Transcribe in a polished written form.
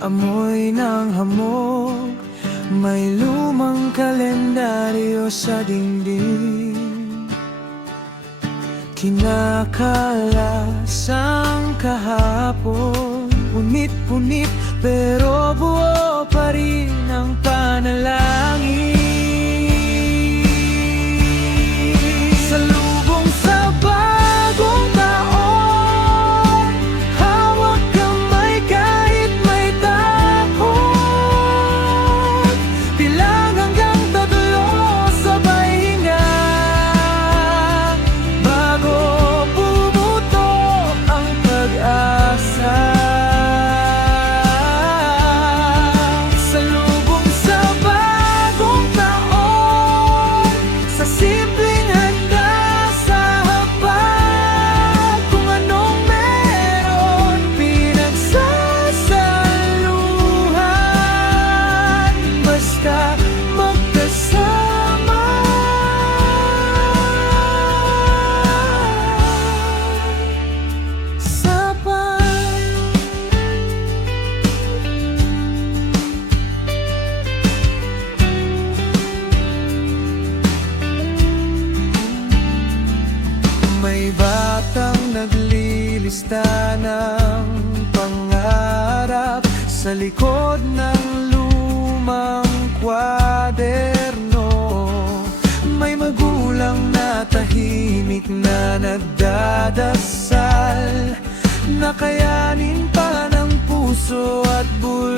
amoy ng hamog. May lumang kalendaryo sa dingding, kinakalas ang kahapon. Punit-punit pero buo pa rin ang panalangin. Salubong sa bagong taon, hawak kamay kahit may takot. Bilang hanggang 3 sabay hinga, bago pumutok ang pag-asa. Salubong sa bagong taon, sa simpleng handa sa hapag. Kung anong meron, pinagsasaluhan, basta magkasama. Sabay may batang naglilista ng pangarap sa likod ng lumang kwaderno. May magulang na tahimik na nagdadasal, nakayanin pa ng puso at bulsa.